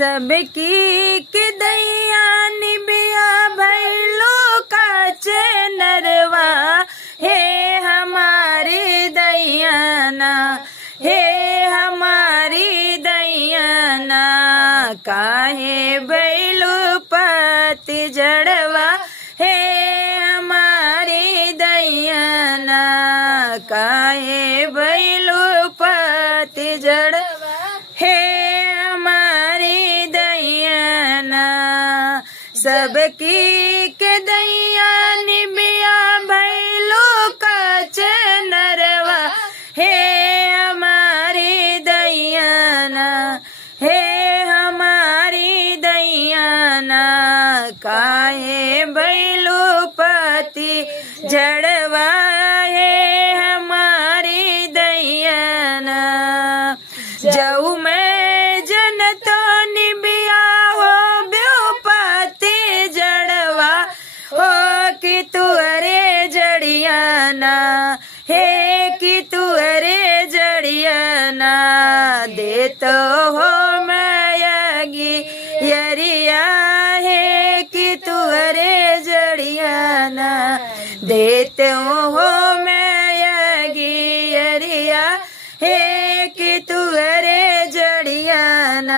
सबकी के दैया निबिया भैलो काचे नरवा हे हमारी दैयाना हे हमारी दैयाना काहे बैलो पति जड़वा हे हमारी दैयाना काहे बैलो पति जड़वा हे हमारी दैयाना सबकी के दैया निबिया भैलो काचे नरवा हे हमारी दैयाना हे हमारी दैयाना काहे बैलो पति जड़वा हे हमारी दैयाना जाऊ मैं जनतो निबिया हो ब्योपति जड़वा हो कि तू अरे जड़ियाना हे कि तू अरे जड़ियाना देतो हो मैगी यरिया हे कि तू अरे जड़ियाना देते हो